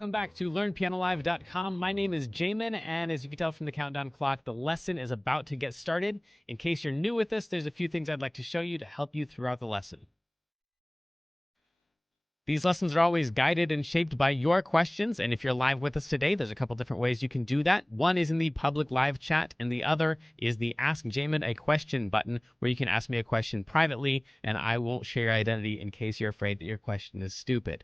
Welcome back to LearnPianoLive.com. My name is Jamin, and as you can tell from the countdown clock, the lesson is about to get started. In case you're new with this, there's a few things I'd like to show you to help you throughout the lesson. These lessons are always guided and shaped by your questions, and if you're live with us today, there's a couple different ways you can do that. One is in the public live chat, and the other is the Ask Jamin a Question button, where you can ask me a question privately, and I won't share your identity in case you're afraid that your question is stupid.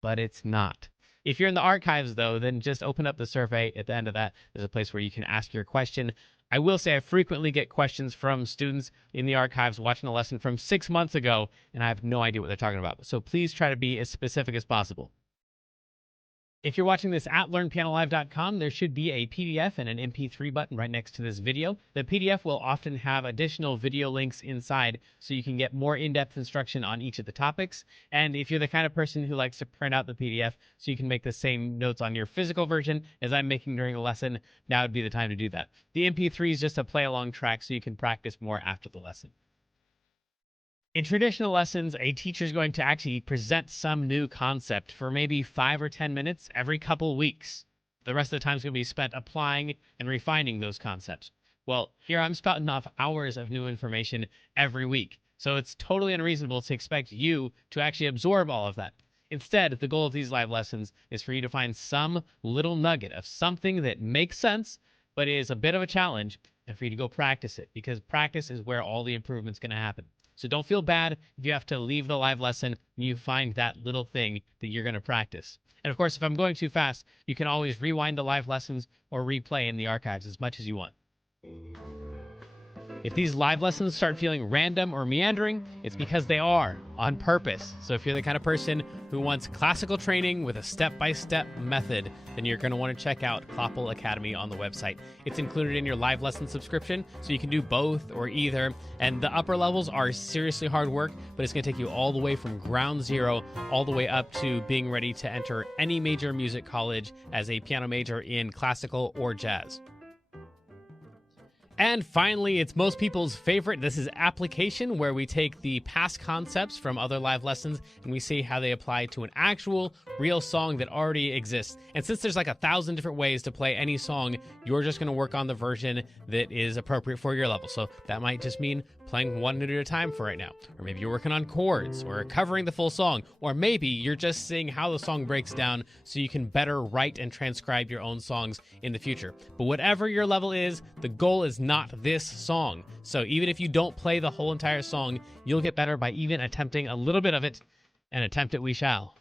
But it's not. If you're in the archives, though, then just open up the survey. At the end of that, there's a place where you can ask your question. I will say I frequently get questions from students in the archives watching a lesson from 6 months ago, and I have no idea what they're talking about. So please try to be as specific as possible. If you're watching this at LearnPianoLive.com, there should be a PDF and an MP3 button right next to this video. The PDF will often have additional video links inside so you can get more in-depth instruction on each of the topics. And if you're the kind of person who likes to print out the PDF so you can make the same notes on your physical version as I'm making during the lesson, now would be the time to do that. The MP3 is just a play-along track so you can practice more after the lesson. In traditional lessons, a teacher is going to actually present some new concept for maybe 5 or 10 minutes every couple weeks. The rest of the time is going to be spent applying and refining those concepts. Well, here I'm spouting off hours of new information every week, so it's totally unreasonable to expect you to actually absorb all of that. Instead, the goal of these live lessons is for you to find some little nugget of something that makes sense, but is a bit of a challenge, and for you to go practice it, because practice is where all the improvement's going to happen. So don't feel bad if you have to leave the live lesson and you find that little thing that you're going to practice. And of course, if I'm going too fast, you can always rewind the live lessons or replay in the archives as much as you want. If these live lessons start feeling random or meandering, it's because they are, on purpose. So if you're the kind of person who wants classical training with a step-by-step method, then you're going to want to check out Kloppel Academy on the website. It's included in your live lesson subscription, so you can do both or either. And the upper levels are seriously hard work, but it's going to take you all the way from ground zero, all the way up to being ready to enter any major music college as a piano major in classical or jazz. And finally, it's most people's favorite. This is application, where we take the past concepts from other live lessons and we see how they apply to an actual real song that already exists. And since there's like 1,000 different ways to play any song, you're just going to work on the version that is appropriate for your level. So that might just mean playing one note at a time for right now. Or maybe you're working on chords or covering the full song. Or maybe you're just seeing how the song breaks down so you can better write and transcribe your own songs in the future. But whatever your level is, the goal is not this song. So even if you don't play the whole entire song, you'll get better by even attempting a little bit of it, and attempt it we shall.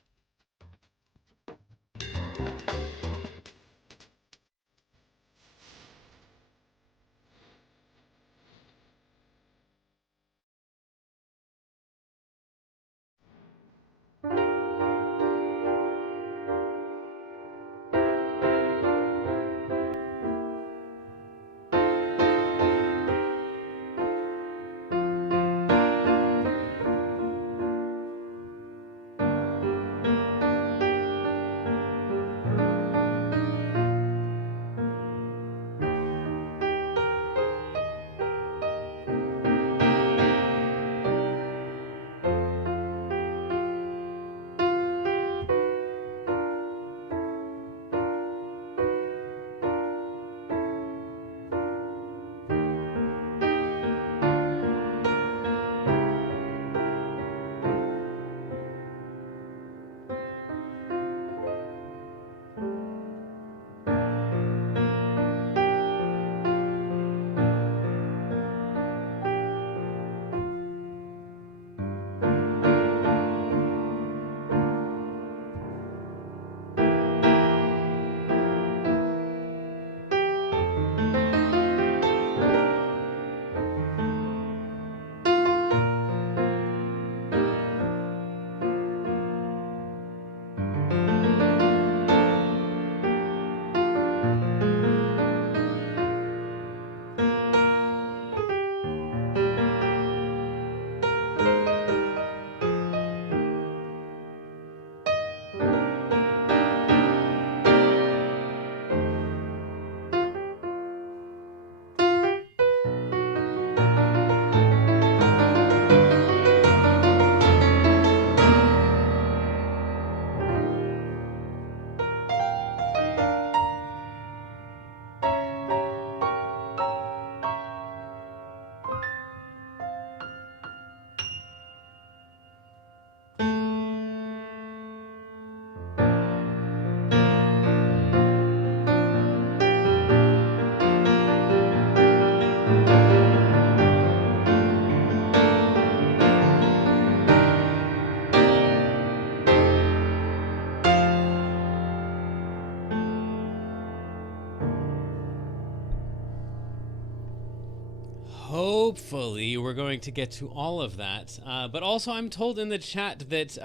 hopefully we're going to get to all of that. But also I'm told in the chat that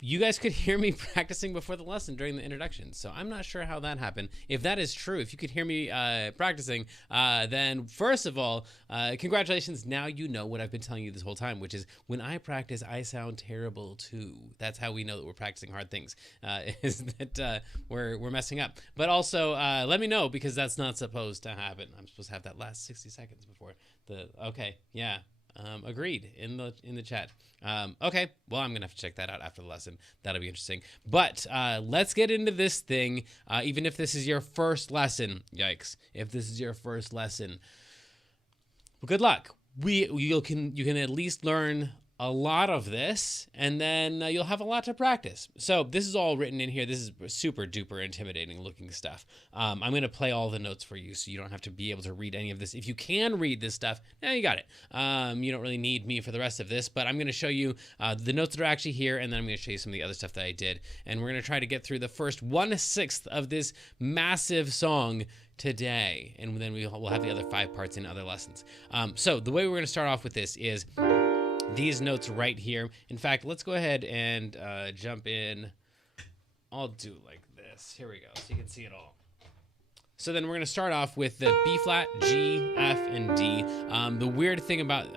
you guys could hear me practicing before the lesson during the introduction. So I'm not sure how that happened. If that is true, if you could hear me practicing, then first of all, congratulations. Now you know what I've been telling you this whole time, which is when I practice, I sound terrible too. That's how we know that we're practicing hard things, is that we're messing up. But also, let me know, because that's not supposed to happen. I'm supposed to have that last 60 seconds before the, okay, yeah. Agreed in the chat. Okay, well, I'm gonna have to check that out after the lesson. That'll be interesting. But let's get into this thing. Even if this is your first lesson, yikes! If this is your first lesson, well, good luck. You can at least learn a lot of this, and then you'll have a lot to practice. So this is all written in here. This is super duper intimidating looking stuff. I'm going to play all the notes for you so you don't have to be able to read any of this. If you can read this stuff, now you got it. You don't really need me for the rest of this, but I'm going to show you the notes that are actually here, and then I'm going to show you some of the other stuff that I did. And we're going to try to get through the first 1/6 of this massive song today, and then we'll have the other 5 parts in other lessons. So the way we're going to start off with this is these notes right here. In fact, let's go ahead and jump in. I'll do like this. Here we go, so you can see it all. So then we're going to start off with the B flat, G, F, and D. The weird thing about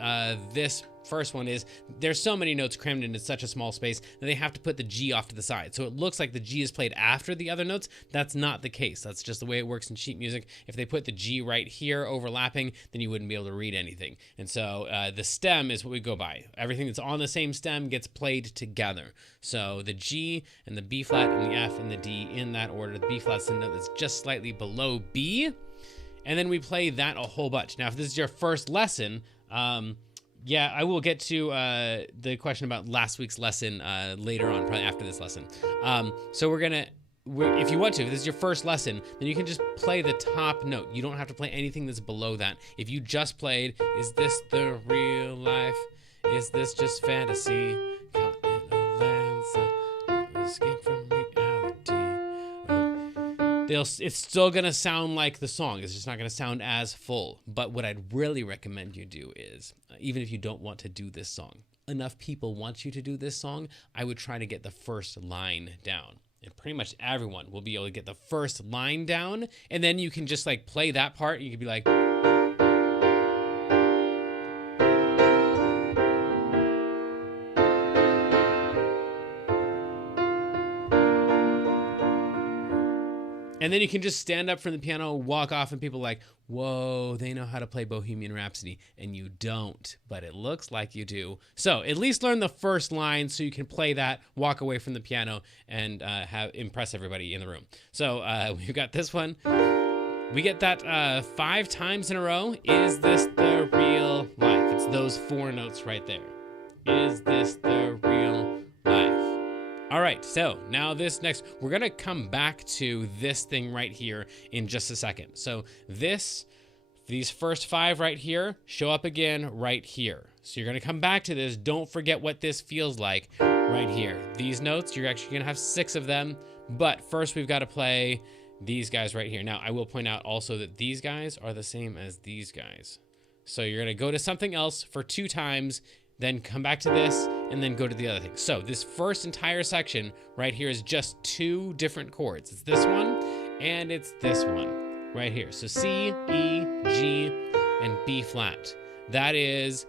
this first one is there's so many notes crammed into such a small space that they have to put the G off to the side. So it looks like the G is played after the other notes. That's not the case. That's just the way it works in sheet music. If they put the G right here overlapping, then you wouldn't be able to read anything. And so the stem is what we go by. Everything that's on the same stem gets played together. So the G and the B flat and the F and the D in that order. The B flat's the note that's just slightly below B. And then we play that a whole bunch. Now, if this is your first lesson, yeah, I will get to the question about last week's lesson later on, probably after this lesson. So if you want to, if this is your first lesson, then you can just play the top note. You don't have to play anything that's below that. If you just played, is this the real life? Is this just fantasy? Caught in a landslide, escape from reality. It's still going to sound like the song. It's just not going to sound as full. But what I'd really recommend you do is, even if you don't want to do this song, enough people want you to do this song, I would try to get the first line down. And pretty much everyone will be able to get the first line down. And then you can just like play that part. You could be like... And then you can just stand up from the piano, walk off, and people are like, whoa, they know how to play Bohemian Rhapsody. And you don't, but it looks like you do. So at least learn the first line so you can play that, walk away from the piano, and impress everybody in the room. So we've got this one. We get that 5 times in a row. Is this the real life? It's those 4 notes right there. Is this the real life? All right, so now this next, we're gonna come back to this thing right here in just a second. So these first 5 right here show up again right here. So you're gonna come back to this. Don't forget what this feels like right here. These notes, you're actually gonna have 6 of them, but first we've gotta play these guys right here. Now, I will point out also that these guys are the same as these guys. So you're gonna go to something else for 2 times, then come back to this, and then go to the other thing. So this first entire section right here is just 2 different chords. It's this one, and it's this one right here. So C, E, G, and B flat. That is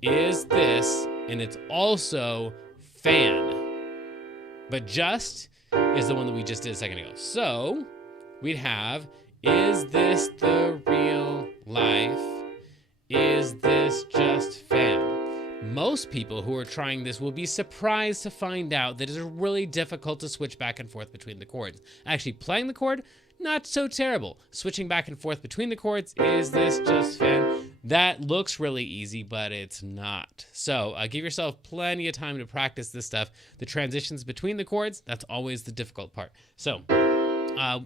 this, and it's also fan. But just is the one that we just did a second ago. So we'd have, is this the real life? Is this just fan? Most people who are trying this will be surprised to find out that it's really difficult to switch back and forth between the chords. Actually, playing the chord, not so terrible. Switching back and forth between the chords, is this just fan? That looks really easy, but it's not. So give yourself plenty of time to practice this stuff. The transitions between the chords, that's always the difficult part. So,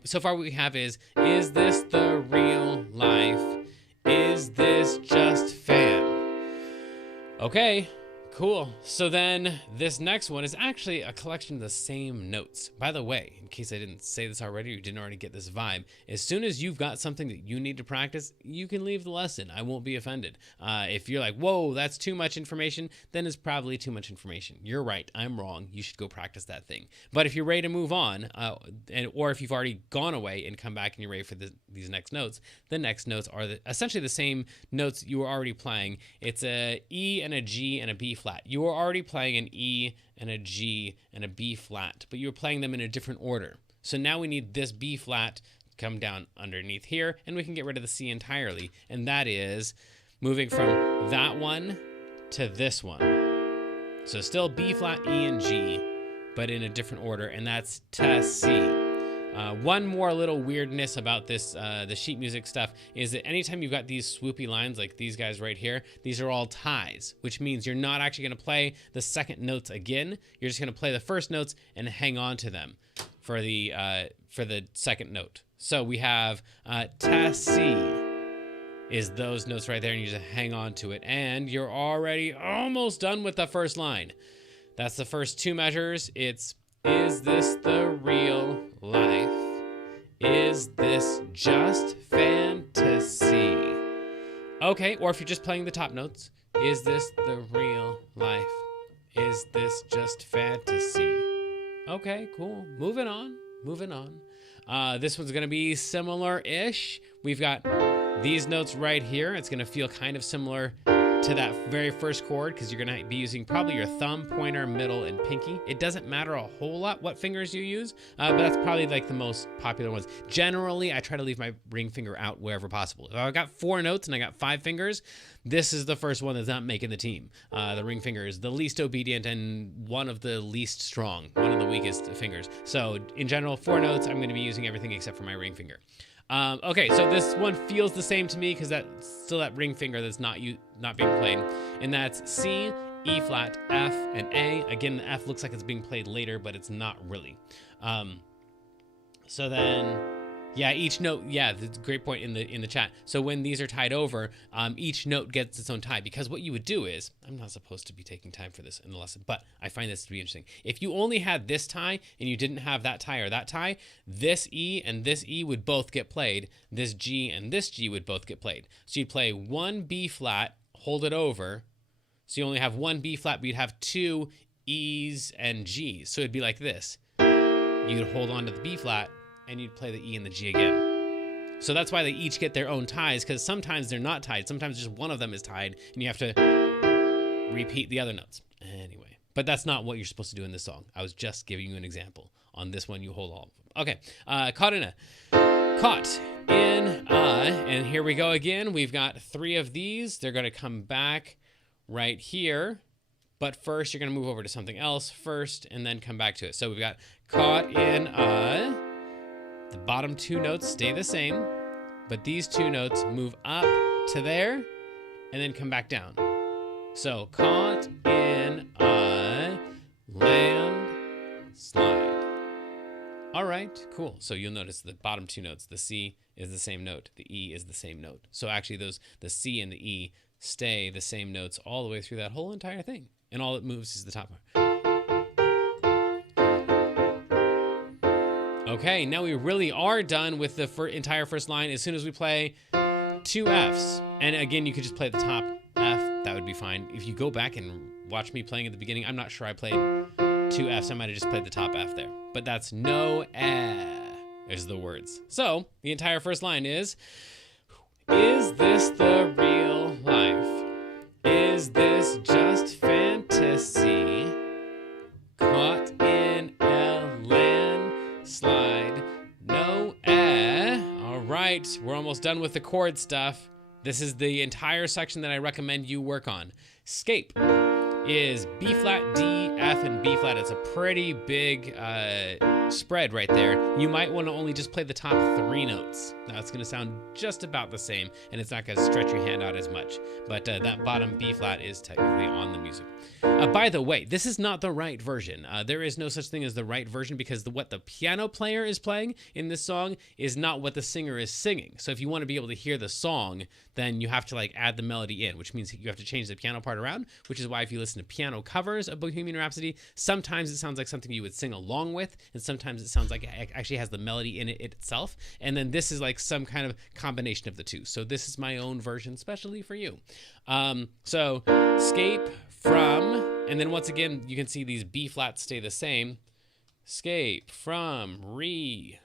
so far what we have is this the real life? Is this just fan? Okay, Cool. So then this next one is actually a collection of the same notes. By the way, in case I didn't say this already or you didn't already get this vibe, as soon as you've got something that you need to practice, you can leave the lesson. I won't be offended. If you're like, whoa, that's too much information, then it's probably too much information. You're right. I'm wrong. You should go practice that thing. But if you're ready to move on, or if you've already gone away and come back and you're ready for these next notes, the next notes are essentially the same notes you were already playing. It's a E and a G and a B flat. You were already playing an E and a G and a B flat, but you were playing them in a different order. So now we need this B flat to come down underneath here, and we can get rid of the C entirely. And that is moving from that one to this one. So still B flat, E, and G, but in a different order, and that's to C. One more little weirdness about this, the sheet music stuff, is that anytime you've got these swoopy lines like these guys right here, these are all ties, which means you're not actually going to play the second notes again. You're just going to play the first notes and hang on to them for the second note. So we have ta si is those notes right there, and you just hang on to it, and you're already almost done with the first line. That's the first two measures. It's, is this the real life? Is this just fantasy? Okay, or if you're just playing the top notes, is this the real life? Is this just fantasy? Okay, cool. Moving on. This one's gonna be similar-ish. We've got these notes right here. It's gonna feel kind of similar to that very first chord, because you're going to be using probably your thumb, pointer, middle, and pinky. It doesn't matter a whole lot what fingers you use, but that's probably like the most popular ones. Generally, I try to leave my ring finger out wherever possible. If I've got 4 notes and I got 5 fingers, this is the first one that's not making the team. The ring finger is the least obedient and one of the least strong, one of the weakest fingers. So in general, 4 notes, I'm going to be using everything except for my ring finger. Okay, so this one feels the same to me because that's still that ring finger that's not being played, and that's C, E flat, F, and A. Again, the F looks like it's being played later, but it's not really. So then, yeah, each note, yeah, that's a great point in the chat. So when these are tied over, each note gets its own tie, because what you would do is, I'm not supposed to be taking time for this in the lesson, but I find this to be interesting. If you only had this tie and you didn't have that tie or that tie, this E and this E would both get played. This G and this G would both get played. So you'd play one B flat, hold it over. So you only have one B flat, but you'd have 2 E's and G's. So it'd be like this. You'd hold on to the B flat, and you'd play the E and the G again. So that's why they each get their own ties, because sometimes they're not tied. Sometimes just one of them is tied, and you have to repeat the other notes. Anyway, but that's not what you're supposed to do in this song. I was just giving you an example. On this one, you hold all of them. Okay, caught in and here we go again. We've got 3 of these. They're going to come back right here. But first, you're going to move over to something else first, and then come back to it. So we've got caught in The bottom 2 notes stay the same, but these 2 notes move up to there and then come back down. So caught in a landslide. All right, cool. So you'll notice the bottom 2 notes, the C is the same note, the E is the same note. So actually the C and the E stay the same notes all the way through that whole entire thing. And all it moves is the top part. Okay, now we really are done with the entire first line as soon as we play 2 Fs. And again, you could just play the top F. That would be fine. If you go back and watch me playing at the beginning, I'm not sure I played 2 Fs. I might have just played the top F there. But that's no is the words. So the entire first line is this the real life? Is this just fantasy? Caught in a landslide. No All right, we're almost done with the chord stuff. This is the entire section that I recommend you work on. Scape is B flat, D, F, and B flat. It's a pretty big spread right there, you might want to only just play the top 3 notes. Now it's going to sound just about the same, and it's not going to stretch your hand out as much. But that bottom B flat is technically on the music. By the way, this is not the right version. There is no such thing as the right version, because what the piano player is playing in this song is not what the singer is singing. So if you want to be able to hear the song, then you have to like add the melody in, which means you have to change the piano part around, which is why if you listen to piano covers of Bohemian Rhapsody, sometimes it sounds like something you would sing along with, and sometimes it sounds like it actually has the melody in it itself. And then this is like some kind of combination of the two. So this is my own version, specially for you. So escape from, and then once again, you can see these B flats stay the same. Escape from, re,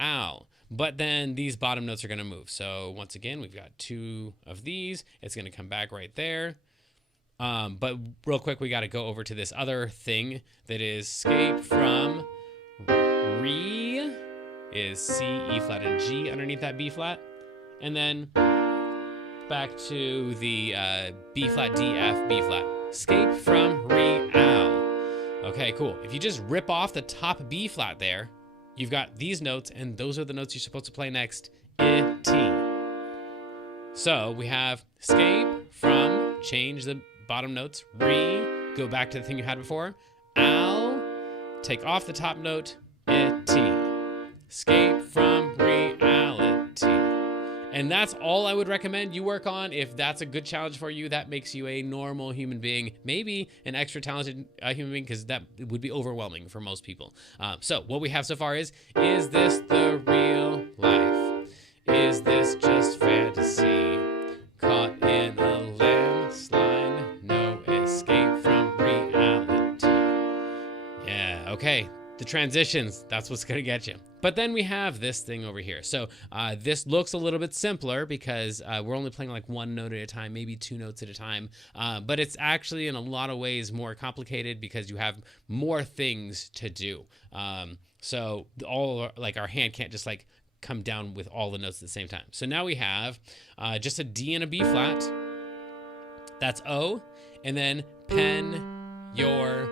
ow. But then these bottom notes are going to move. So once again, we've got 2 of these. It's going to come back right there. But real quick, we got to go over to this other thing that is escape from, re is C, E flat, and G underneath that B flat. And then back to the B flat, D, F, B flat. Escape from, re, ow. Okay, cool. If you just rip off the top B flat there, you've got these notes, and those are the notes you're supposed to play next. I, T. So we have escape from, change the bottom notes, re, go back to the thing you had before, ow, take off the top note, I, T. Escape from, reality. And that's all I would recommend you work on. If that's a good challenge for you, that makes you a normal human being, maybe an extra talented human being, because that would be overwhelming for most people. So what we have so far is this the real life? Is this just fantasy? Caught in a landslide, no escape from reality. Yeah, okay. The transitions, that's what's gonna get you. But then we have this thing over here. So this looks a little bit simpler because we're only playing like 1 note at a time, maybe 2 notes at a time. But it's actually in a lot of ways more complicated because you have more things to do. So our hand can't just like come down with all the notes at the same time. So now we have just a D and a B flat. That's O. And then pen, your,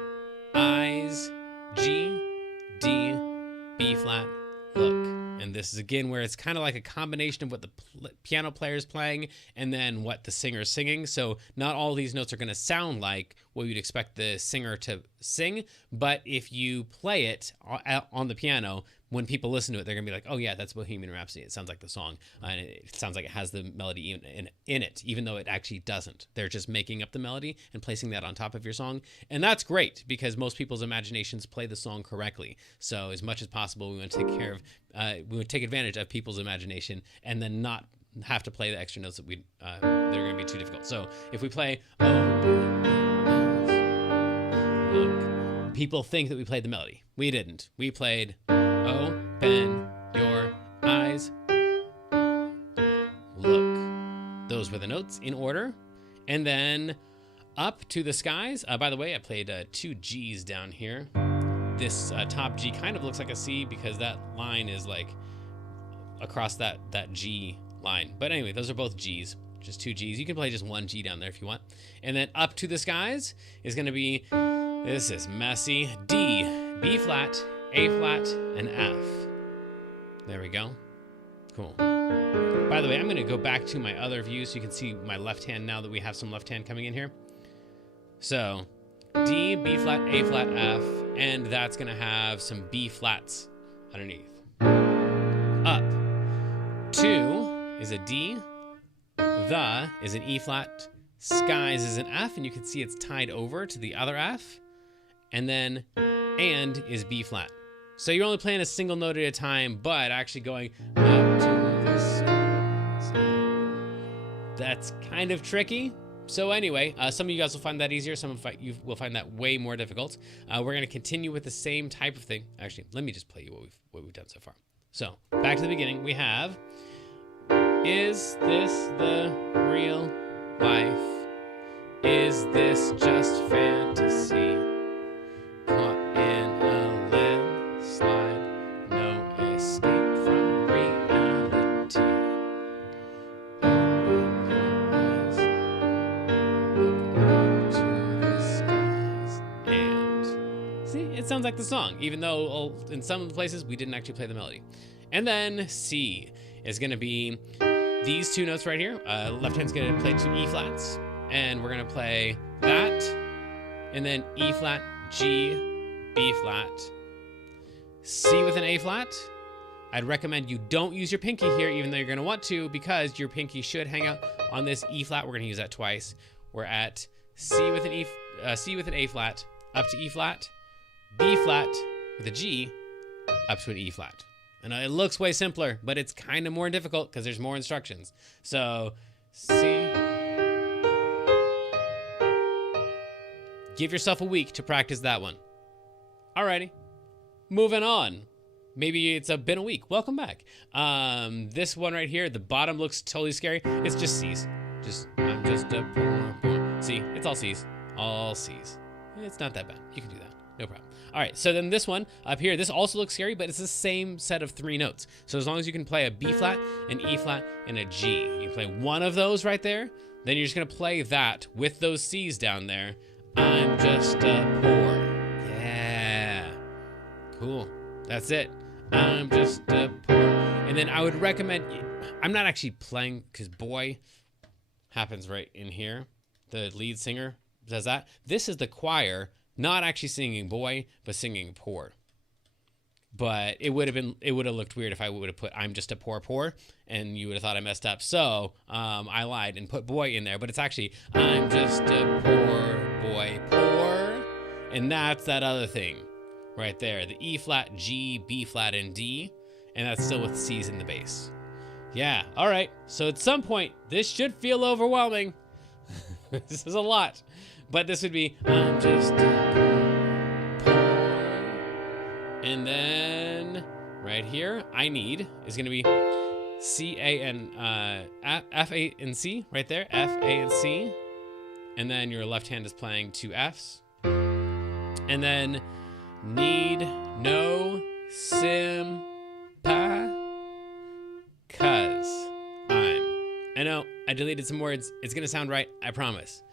eyes, G, D, B flat, look. And this is again where it's kind of like a combination of what the piano player is playing and then what the singer is singing. So not all these notes are going to sound like what you'd expect the singer to sing, but if you play it on the piano, when people listen to it, they're gonna be like, oh yeah, that's Bohemian Rhapsody. It sounds like the song, and it sounds like it has the melody in it, even though it actually doesn't. They're just making up the melody and placing that on top of your song, and that's great because most people's imaginations play the song correctly. So as much as possible, we want to take advantage of people's imagination and then not have to play the extra notes that that are gonna be too difficult. So if we play, look, people think that we played the melody. We didn't. We played, open your eyes, look. Those were the notes in order. And then up to the skies. By the way, I played 2 G's down here. This top G kind of looks like a C because that line is like across that G line. But anyway, those are both G's, just 2 G's. You can play just 1 G down there if you want. And then up to the skies is going to be, this is messy, D, B flat, A flat, and F. There we go. Cool. By the way, I'm going to go back to my other view so you can see my left hand now that we have some left hand coming in here. So D, B flat, A flat, F, and that's going to have some B flats underneath. Up. 2 is a D. The is an E flat. Skies is an F, and you can see it's tied over to the other F. And then and is B flat. So you're only playing a single note at a time, but actually going up to the skies. That's kind of tricky. So anyway, some of you guys will find that easier. Some of you will find that way more difficult. We're going to continue with the same type of thing. Actually, let me just play you what we've done so far. So back to the beginning, we have, is this the real life? Is this just fantasy? Caught in a landslide, no escape from reality. Open your eyes, look up to the skies, and see, it sounds like the song, even though in some places we didn't actually play the melody. And then C is going to be these two notes right here. Left hand's going to play two E flats, and we're going to play that, and then E flat, G, B flat, C with an A flat. I'd recommend you don't use your pinky here, even though you're going to want to, because your pinky should hang out on this E flat. We're going to use that twice. We're at C with an C with an A flat, up to E flat, B flat with a G, up to an E flat. I know it looks way simpler, but it's kind of more difficult because there's more instructions. So C. Give yourself a week to practice that one. Alrighty, moving on. Maybe it's been a week. Welcome back. This one right here, the bottom looks totally scary. It's just C's. I'm just a poor. See, it's all C's. All C's. It's not that bad. You can do that. No problem. All right, so then this one up here, this also looks scary, but it's the same set of 3 notes. So as long as you can play a B flat, an E flat, and a G, you can play one of those right there, then you're just gonna play that with those C's down there. I'm just a poor. Yeah. Cool. That's it. I'm just a poor. And then I would recommend, I'm not actually playing, because boy happens right in here. The lead singer does that. This is the choir not actually singing boy, but singing poor. But it would have looked weird if I would have put I'm just a poor, and you would have thought I messed up. So I lied and put boy in there, but it's actually I'm just a poor boy, poor. And that's that other thing right there. The E flat, G, B flat, and D. And that's still with C's in the bass. Yeah, all right. So at some point, this should feel overwhelming. This is a lot. But this would be I'm just a poor. And then right here, I need is going to be C, A, and F, A, and C right there. F, A, and C. And then your left hand is playing 2 Fs. And then need no sim pa cause I'm. I know I deleted some words. It's going to sound right. I promise.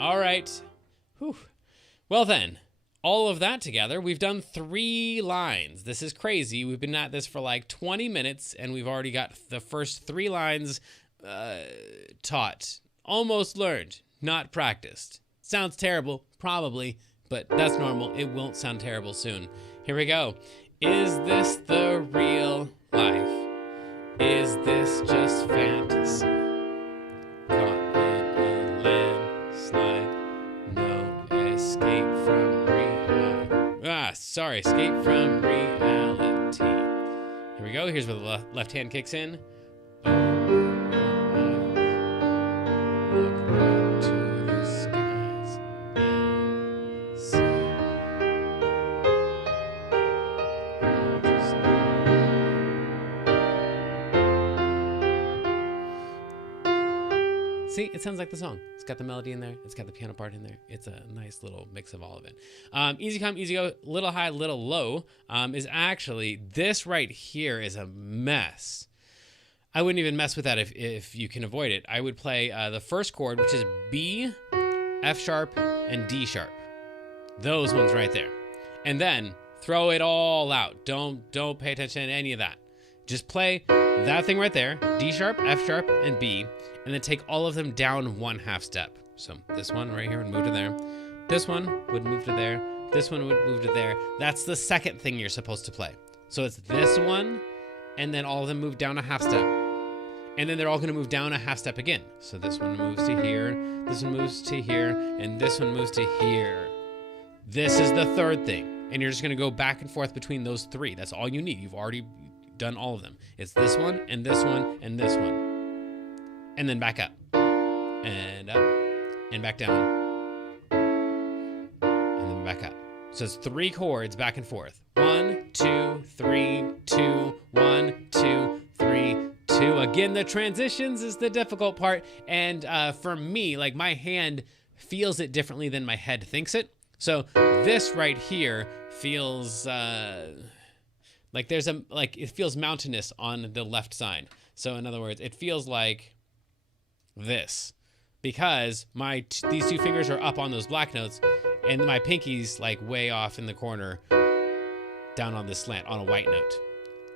All right. Whew. Well then, all of that together, we've done 3 lines. This is crazy. We've been at this for like 20 minutes, and we've already got the first 3 lines taught. Almost learned, not practiced. Sounds terrible, probably, but that's normal. It won't sound terrible soon. Here we go. Is this the real life? Is this just fantasy? Caught in a landslide, no escape from reality. Escape from reality. Here we go. Here's where the left hand kicks in. Look up to the skies and see. See, it sounds like the song. It's got the melody in there. It's got the piano part in there. It's a nice little mix of all of it. Easy come, easy go, little high, little low is actually, this right here is a mess. I wouldn't even mess with that if you can avoid it. I would play the first chord, which is B, F sharp, and D sharp. Those ones right there. And then throw it all out. Don't pay attention to any of that. Just play that thing right there, D sharp, F sharp, and B, and then take all of them down 1/2 step. So this one right here would move to there. This one would move to there. This one would move to there. That's the second thing you're supposed to play. So it's this one, and then all of them move down 1/2 step. And then they're all gonna move down 1/2 step again. So this one moves to here, this one moves to here, and this one moves to here. This is the third thing. And you're just gonna go back and forth between those 3. That's all you need. You've already done all of them. It's this one, and this one, and this one. And then back up, and back down, and then back up. So it's 3 chords back and forth. 1, 2, 3, 2, 1, 2, 3, 2. Again, the transitions is the difficult part. And for me, like my hand feels it differently than my head thinks it. So this right here feels like it feels mountainous on the left side. So in other words, it feels like this. because these two fingers are up on those black notes, and my pinky's like way off in the corner down on this slant on a white note.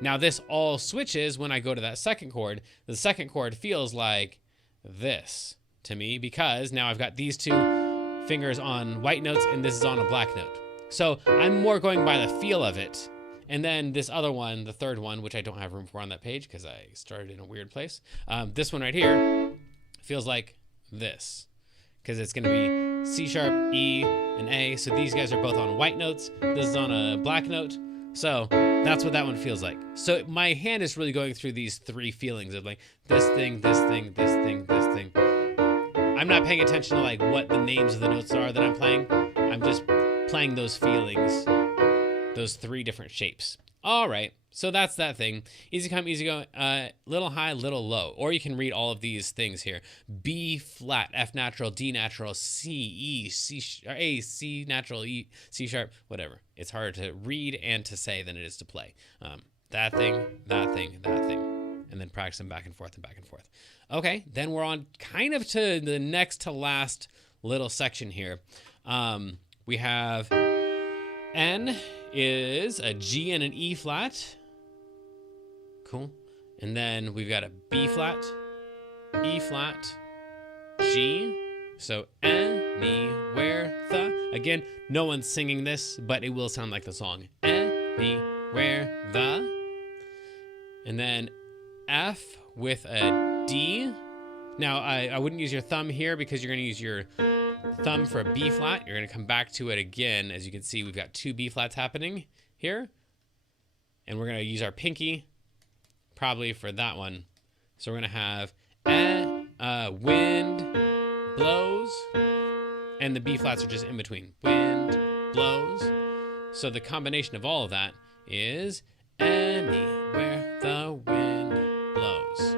Now this all switches when I go to that second chord. The second chord feels like this to me because now I've got these two fingers on white notes and this is on a black note. So I'm more going by the feel of it. And then this other one, the third one, which I don't have room for on that page because I started in a weird place. This one right here feels like this because it's going to be C sharp, E, and A. So these guys are both on white notes. This is on a black note. So that's what that one feels like. So my hand is really going through these three feelings of like this thing, this thing, this thing, this thing. I'm not paying attention to like what the names of the notes are that I'm playing. I'm just playing those feelings, those three different shapes. All right, so that's that thing. Easy come, easy go, little high, little low. Or you can read all of these things here. B flat, F natural, D natural, C, E, A, C natural, E, C sharp, whatever. It's harder to read and to say than it is to play. That thing, that thing, that thing. And then practice them back and forth and back and forth. Okay, then we're on kind of to the next to last little section here. We have N is a G and an E flat. Cool. And then we've got a B flat, E flat, G. So anywhere the. Again, no one's singing this, but it will sound like the song. Anywhere the. And then F with a D. Now, I wouldn't use your thumb here because you're going to use your thumb for a B flat. You're going to come back to it again. As you can see, we've got two B flats happening here. And we're going to use our pinky probably for that one. So we're going to have wind blows. And the B flats are just in between. Wind blows. So the combination of all of that is anywhere the wind blows.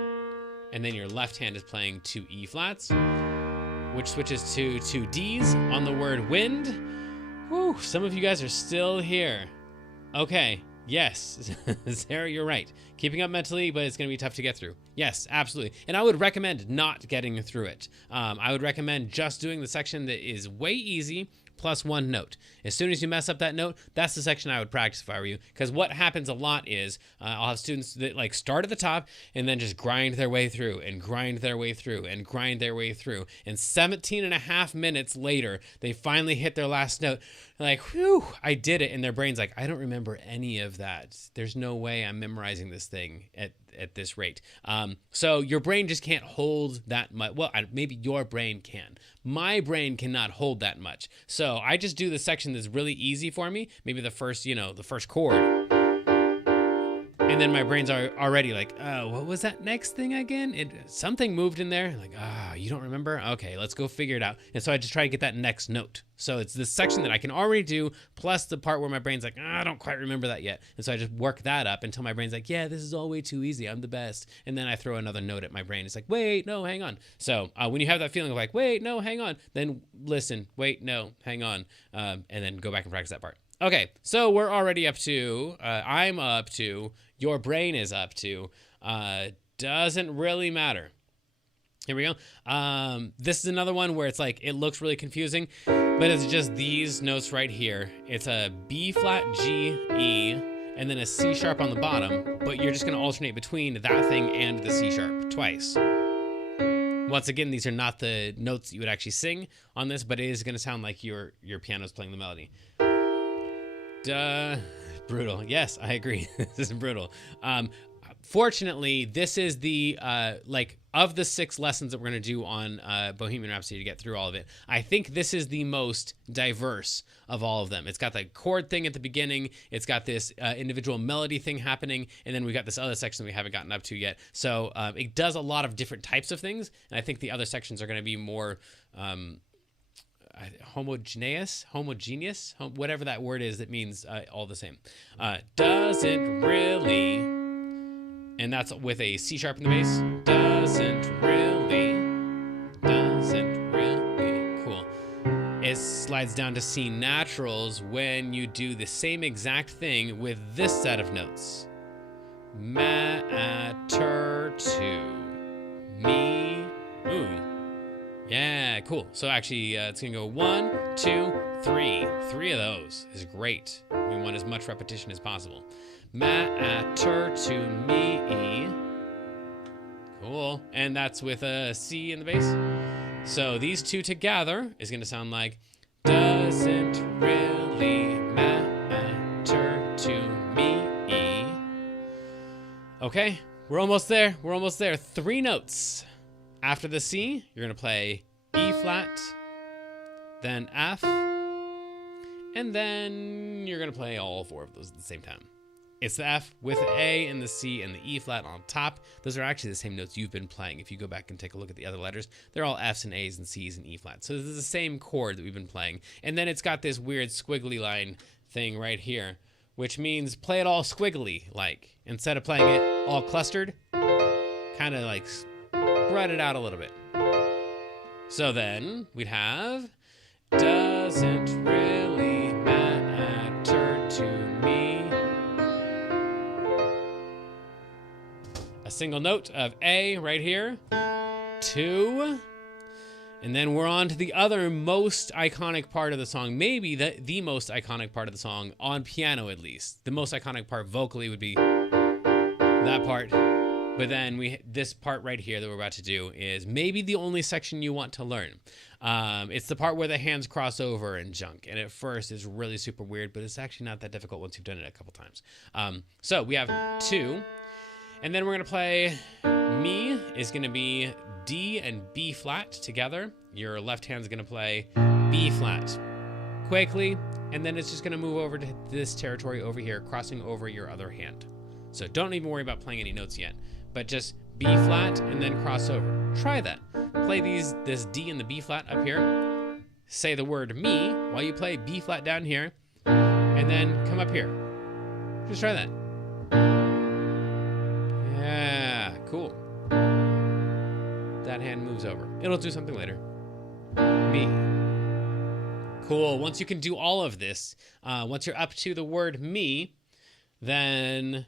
And then your left hand is playing two E flats, which switches to two Ds on the word wind. Whew, some of you guys are still here. Okay, yes, Sarah, you're right. Keeping up mentally, but it's going to be tough to get through. Yes, absolutely. And I would recommend not getting through it. I would recommend just doing the section that is way easy, plus one note. As soon as you mess up that note, that's the section I would practice if I were you. Because what happens a lot is I'll have students that like start at the top and then just grind their way through and grind their way through and grind their way through. And 17 and a half minutes later, they finally hit their last note. Like, whew, I did it. And their brain's like, I don't remember any of that. There's no way I'm memorizing this thing at this rate. So your brain just can't hold that much. Well, maybe your brain can. My brain cannot hold that much. So I just do the section that's really easy for me. Maybe the first chord. And then my brain's already like, oh, what was that next thing again? Something moved in there. Like, you don't remember? Okay, let's go figure it out. And so I just try to get that next note. So it's this section that I can already do, plus the part where my brain's like, I don't quite remember that yet. And so I just work that up until my brain's like, yeah, this is all way too easy. I'm the best. And then I throw another note at my brain. It's like, wait, no, hang on. So when you have that feeling of like, wait, no, hang on, then listen, wait, no, hang on, and then go back and practice that part. Okay, so we're already up to, I'm up to, your brain is up to, doesn't really matter. Here we go. This is another one where it's like, it looks really confusing, but it's just these notes right here. It's a B flat, G, E, and then a C sharp on the bottom, but you're just gonna alternate between that thing and the C sharp twice. Once again, these are not the notes you would actually sing on this, but it is gonna sound like your piano's playing the melody. Brutal. Yes, I agree. This is brutal. Fortunately, this is the, of the 6 lessons that we're going to do on Bohemian Rhapsody to get through all of it, I think this is the most diverse of all of them. It's got the chord thing at the beginning. It's got this individual melody thing happening. And then we've got this other section we haven't gotten up to yet. So it does a lot of different types of things. And I think the other sections are going to be more homogeneous, whatever that word is that means all the same. Doesn't really, and that's with a C sharp in the bass. Doesn't really, cool. It slides down to C naturals when you do the same exact thing with this set of notes. Matter to me. Ooh. Yeah, cool. So actually, it's gonna go 1, 2, 3. 3 of those is great. We want as much repetition as possible. Matter to me. Cool. And that's with a C in the bass. So these two together is gonna sound like doesn't really matter to me. Okay, we're almost there. We're almost there. 3 notes. After the C, you're going to play E flat, then F, and then you're going to play all 4 of those at the same time. It's the F with the A and the C and the E flat on top. Those are actually the same notes you've been playing. If you go back and take a look at the other letters, they're all Fs and As and Cs and E flat. So this is the same chord that we've been playing. And then it's got this weird squiggly line thing right here, which means play it all squiggly like. Instead of playing it all clustered, kind of like spread it out a little bit. So then we'd have doesn't really matter to me. A single note of A right here. 2. And then we're on to the other most iconic part of the song, maybe the most iconic part of the song, on piano at least. The most iconic part vocally would be that part. But then this part right here that we're about to do is maybe the only section you want to learn. It's the part where the hands cross over and junk. And at first it's really super weird, but it's actually not that difficult once you've done it a couple times. So we have 2. And then we're going to play Mi is going to be D and B flat together. Your left hand's going to play B flat quickly. And then it's just going to move over to this territory over here, crossing over your other hand. So don't even worry about playing any notes yet, but just B flat and then cross over. Try that. Play this D and the B flat up here. Say the word me while you play B flat down here, and then come up here. Just try that. Yeah, cool. That hand moves over. It'll do something later. Me. Cool. Once you can do all of this, once you're up to the word me, then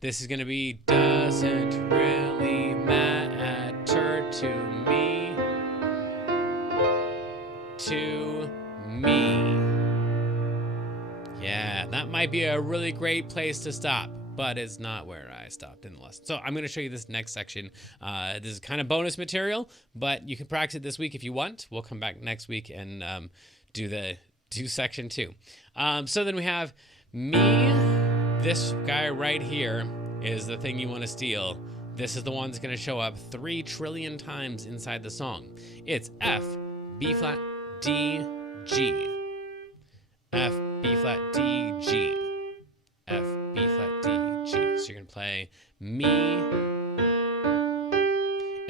this is going to be doesn't really matter to me. To me. Yeah, that might be a really great place to stop, but it's not where I stopped in the lesson. So I'm going to show you this next section. This is kind of bonus material, but you can practice it this week if you want. We'll come back next week and do section 2. So then we have me. This guy right here is the thing you want to steal. This is the one that's going to show up 3 trillion times inside the song. It's F, B flat, D, G. F, B flat, D, G. F, B flat, D, G. So you're going to play me.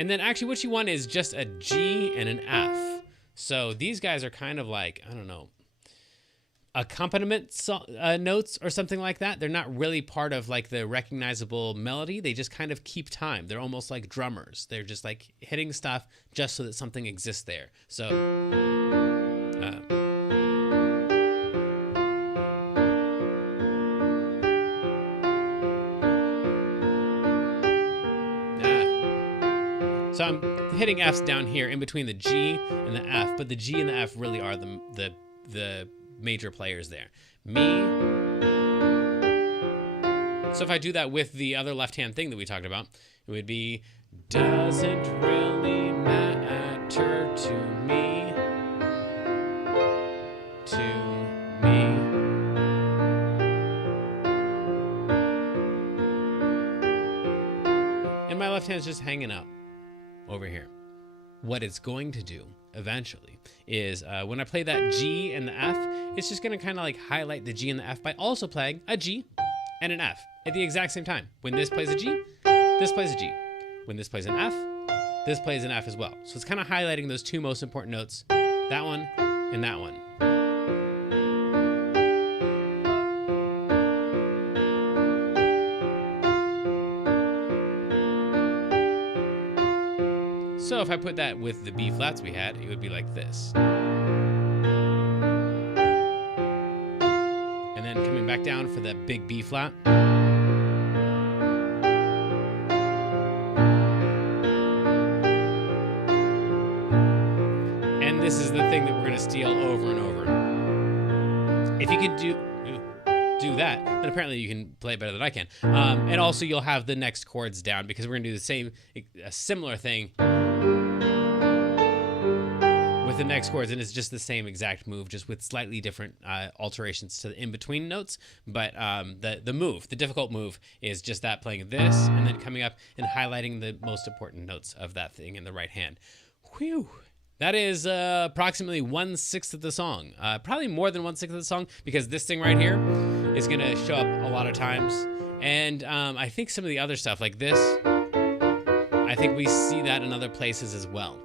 And then actually what you want is just a G and an F. So these guys are kind of like, I don't know, accompaniment notes or something like that. They're not really part of like the recognizable melody. They just kind of keep time. They're almost like drummers. They're just like hitting stuff just so that something exists there. So so I'm hitting Fs down here in between the G and the F, but the G and the F really are the major players there. Me. So if I do that with the other left-hand thing that we talked about, it would be doesn't really matter to me. To me. And my left hand's just hanging out over here. What it's going to do eventually is when I play that G and the F, it's just going to kind of like highlight the G and the F by also playing a G and an F at the exact same time. When this plays a G, this plays a G. When this plays an F, this plays an F as well. So it's kind of highlighting those 2 most important notes, that one and that one. So if I put that with the B flats we had, it would be like this. And then coming back down for that big B flat. over and over. If you could do that, then apparently you can play better than I can. And also you'll have the next chords down, because we're gonna do a similar thing with the next chords, and it's just the same exact move, just with slightly different alterations to the in-between notes. But the difficult move is just that, playing this and then coming up and highlighting the most important notes of that thing in the right hand. Whew. That is approximately 1/6 of the song. Probably more than 1/6 of the song, because this thing right here is gonna show up a lot of times. And I think some of the other stuff like this, I think we see that in other places as well.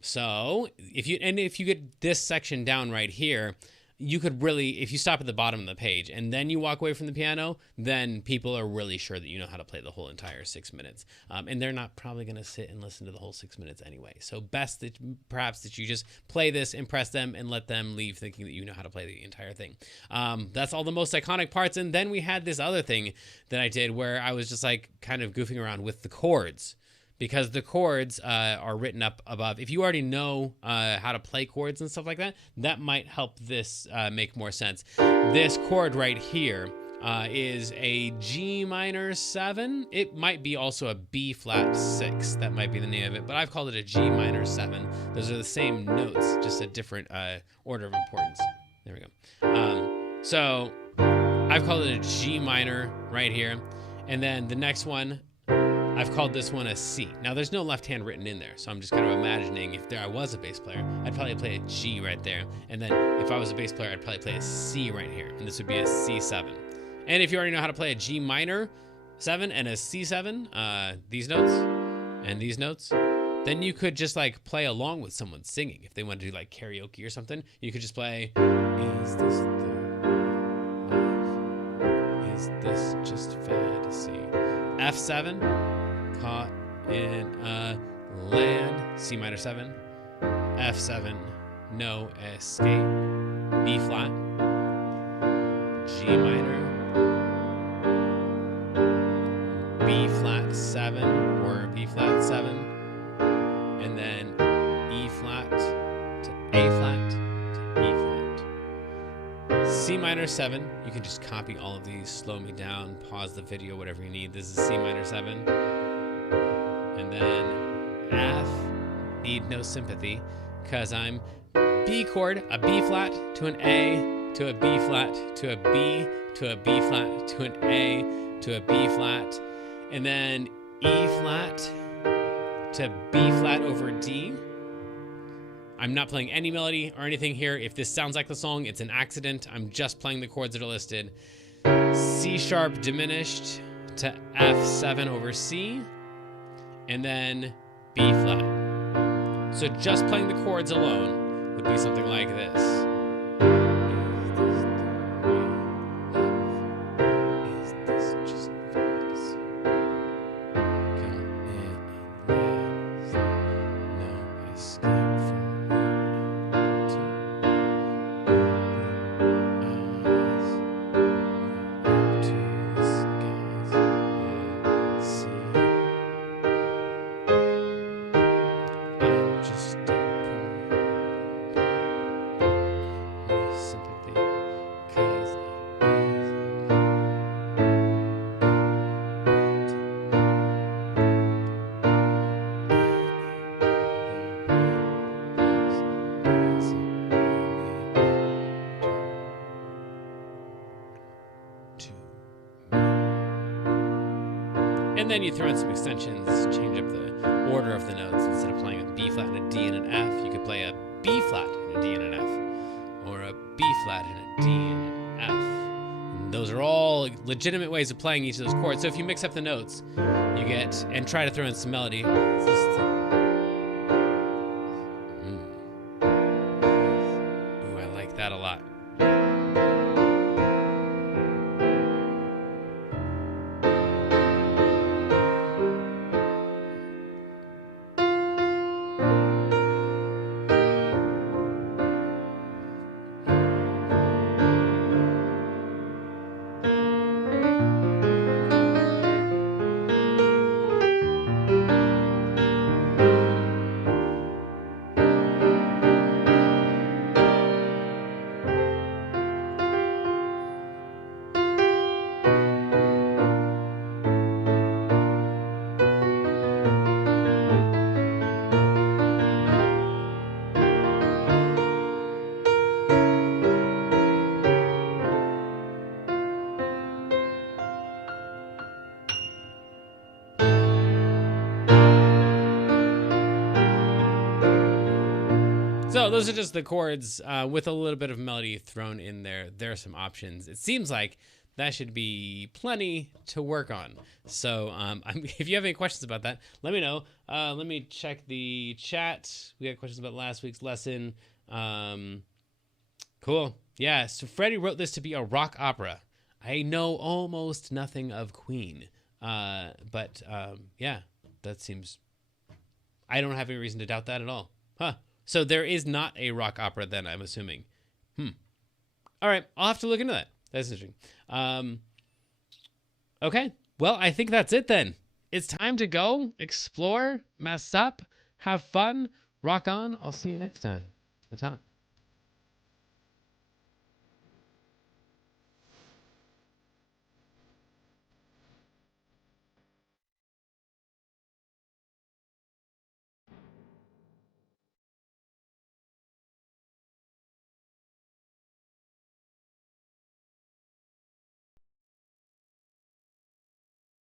So if you get this section down right here, you could really, if you stop at the bottom of the page and then you walk away from the piano, then people are really sure that you know how to play the whole entire 6 minutes. And they're not probably going to sit and listen to the whole 6 minutes anyway. So best that perhaps that you just play this, impress them, and let them leave thinking that you know how to play the entire thing. That's all the most iconic parts. And then we had this other thing that I did where I was just like kind of goofing around with the chords. Because the chords are written up above. If you already know how to play chords and stuff like that, that might help this make more sense. This chord right here is a G minor 7. It might be also a B flat 6. That might be the name of it, but I've called it a G minor 7. Those are the same notes, just a different order of importance. There we go. So I've called it a G minor right here. And then the next one, I've called this one a C. Now there's no left hand written in there, so I'm just kind of imagining if I was a bass player, I'd probably play a G right there. And then if I was a bass player, I'd probably play a C right here. And this would be a C7. And if you already know how to play a G minor 7 and a C7, these notes and these notes, then you could just like play along with someone singing. If they wanted to do like karaoke or something, you could just play, is this just fantasy? F7, caught in a land, C minor 7, F7, no escape, B flat, G minor, B flat 7 or B flat 7, and then E flat to A flat to E flat. C minor 7, you can just copy all of these, slow me down, pause the video, whatever you need. This is C minor 7. And then F, need no sympathy, because I'm B chord, a B flat to an A to a B flat to a B to a B flat to an A to a B flat, and then E flat to B flat over D. I'm not playing any melody or anything here. If this sounds like the song, it's an accident. I'm just playing the chords that are listed. C sharp diminished to F7 over C, and then B flat. So just playing the chords alone would be something like this. Is this just fantasy? Come in and last, no escape from and then you throw in some extensions, change up the order of the notes. Instead of playing a B flat and a D and an F, you could play a B flat and a D and an F, or a B flat and a D and an F. And those are all legitimate ways of playing each of those chords. So if you mix up the notes, you get, and try to throw in some melody. Ooh, I like that a lot. those are just the chords with a little bit of melody thrown in there. There are some options. It seems like that should be plenty to work on. So if you have any questions about that, let me know. Let me check the chat. We got questions about last week's lesson. Cool. Yeah, so Freddie wrote this to be a rock opera. I know almost nothing of Queen. But yeah, that seems... I don't have any reason to doubt that at all. Huh. So there is not a rock opera then, I'm assuming. All right, I'll have to look into that. That's interesting. Okay, well, I think that's it then. It's time to go, explore, mess up, have fun, rock on. I'll see you next time.